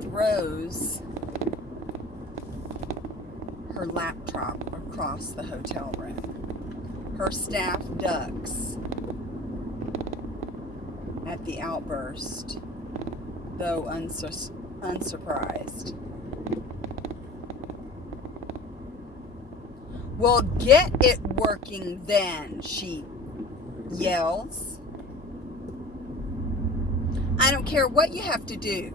throws her laptop across the hotel room. Her staff ducks at the outburst, though unsurprised. "Well, get it working then," she yells. "I don't care what you have to do.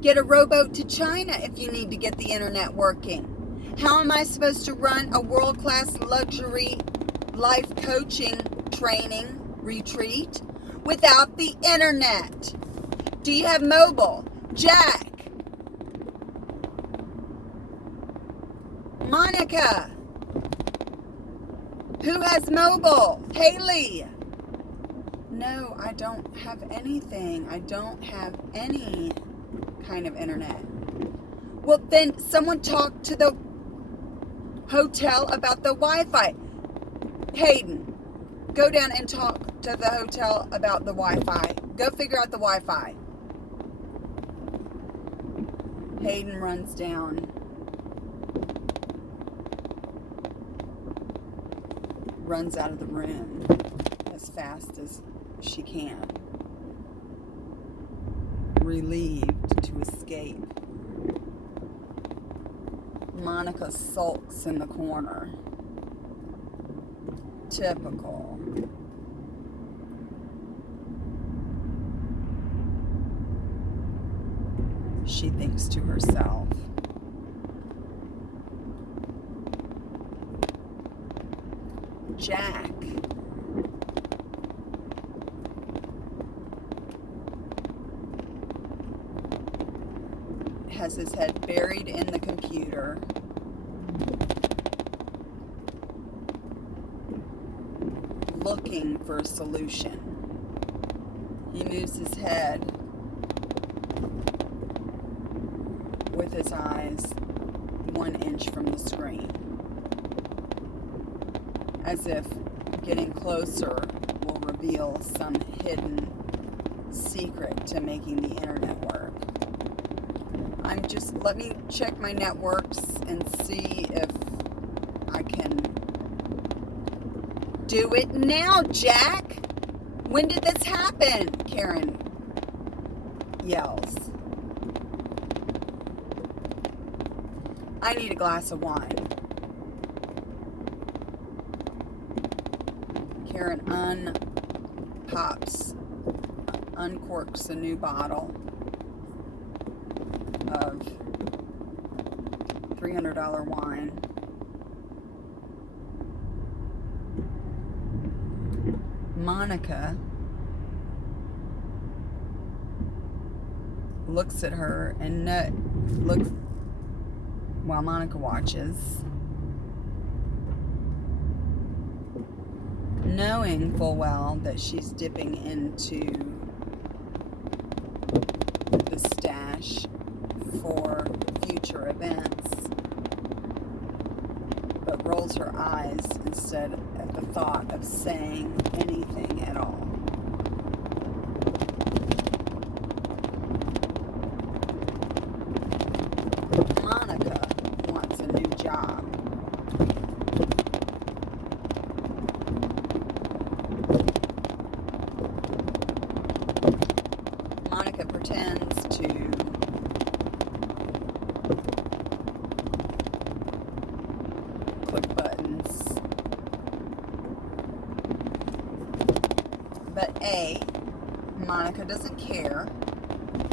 Get a rowboat to China if you need to get the internet working. How am I supposed to run a world-class luxury life coaching training retreat without the internet? Do you have mobile? Jack? Monica? Who has mobile? Haley? No, I don't have anything. I don't have any kind of internet." "Well, then someone talk to the hotel about the Wi-Fi. Hayden, go down and talk to the hotel about the Wi-Fi. Go figure out the Wi-Fi." Hayden runs down, runs out of the room as fast as she can, relieved to escape. Monica sulks in the corner. Typical. She thinks to herself. Jack has his head buried in the computer, looking for a solution. He moves his head with his eyes 1 inch from the screen, as if getting closer will reveal some hidden secret to making the internet work. Let me check my networks and see if I can do it now, Jack. When did this happen? Karen yells. I need a glass of wine. Karen uncorks a new bottle of $300 wine. Monica looks at her and looks while Monica watches, knowing full well that she's dipping into the stash for future events, but rolls her eyes instead at the thought of saying anything at all. Monica wants a new job. Monica pretends to click buttons, but A, Monica doesn't care,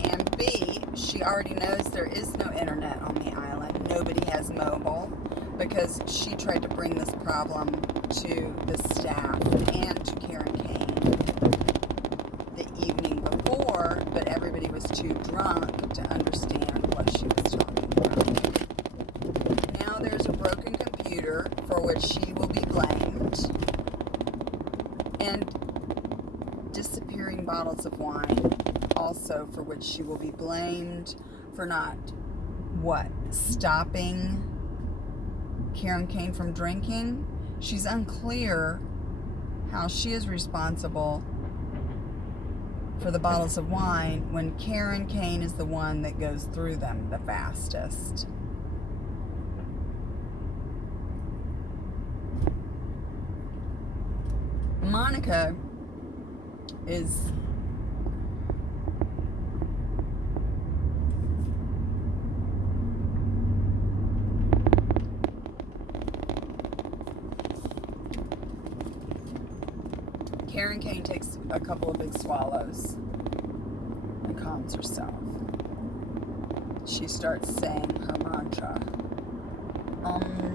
and B, she already knows there is no internet on the island. Nobody has mobile, because she tried to bring this problem to the staff and to Karen Kane the evening before, but everybody was too drunk to understand what she was talking about. Now there's a broken computer for which she will be blamed, and disappearing bottles of wine also for which she will be blamed for not, stopping Karen Kane from drinking. She's unclear how she is responsible for the bottles of wine when Karen Kane is the one that goes through them the fastest. Monica is Karen Kane takes a couple of big swallows and calms herself. She starts saying her mantra.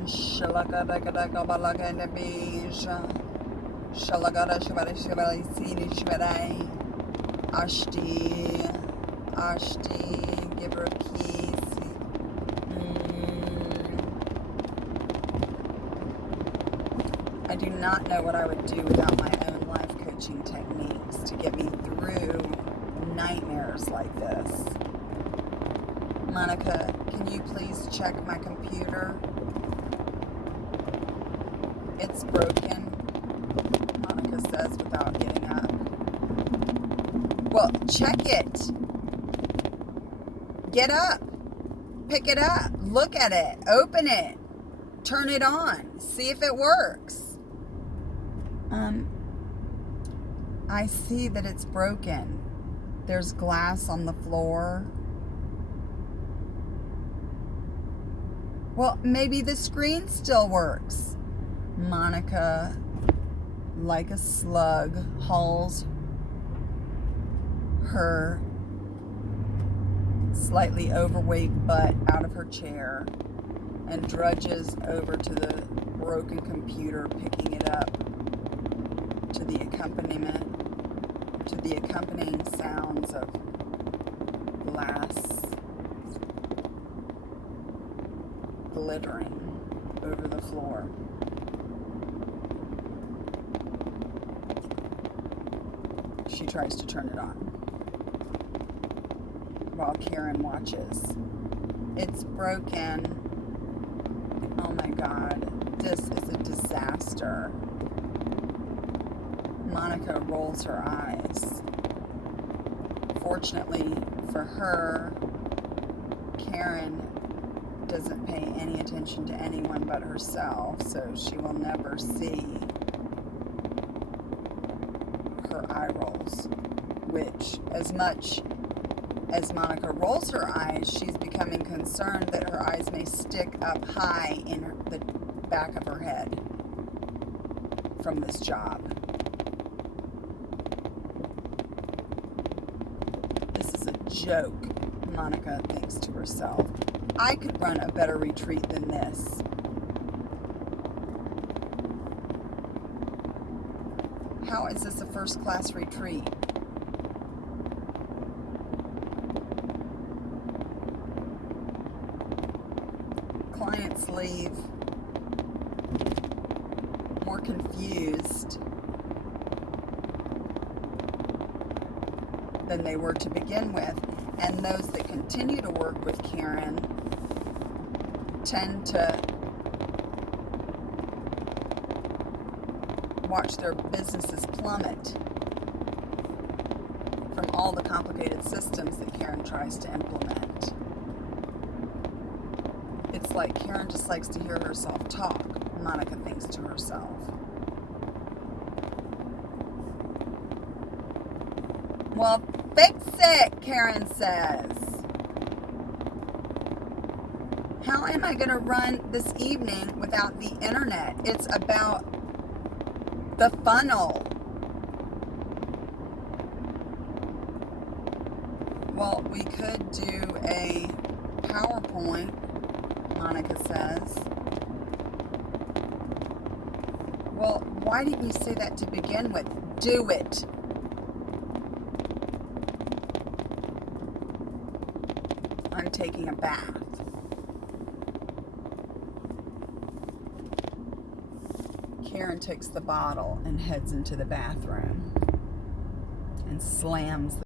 Shalakadakadakabalakadabija. Shalagada Shabari Shabari Sini Shabarai. Ashti. Ashti. Giver of keys. I do not know what I would do without my own life coaching techniques to get me through nightmares like this. Monica, can you please check my computer? It's broken, Monica says without getting up. Well, check it. Get up. Pick it up. Look at it. Open it. Turn it on. See if it works. I see that it's broken. There's glass on the floor. Well, maybe the screen still works. Monica, like a slug, hauls her slightly overweight butt out of her chair and drudges over to the broken computer, picking it up to the accompanying sounds of glass glittering over the floor. She tries to turn it on while Karen watches. It's broken. Oh my God, this is a disaster. Monica rolls her eyes. Fortunately for her, Karen doesn't pay any attention to anyone but herself, so she will never see her eye rolls, which, as much as Monica rolls her eyes, she's becoming concerned that her eyes may stick up high in the back of her head from this job. This is a joke, Monica thinks to herself. I could run a better retreat than this. How is this a first-class retreat? Clients leave more confused than they were to begin with, and those that continue to work with Karen tend to watch their businesses plummet from all the complicated systems that Karen tries to implement. It's like Karen just likes to hear herself talk, Monica thinks to herself. Well, fix it, Karen says. How am I going to run this evening without the internet? It's about the funnel. Well, we could do a PowerPoint, Monica says. Well, why didn't you say that to begin with? Do it. I'm taking a bath. Karen takes the bottle and heads into the bathroom and slams the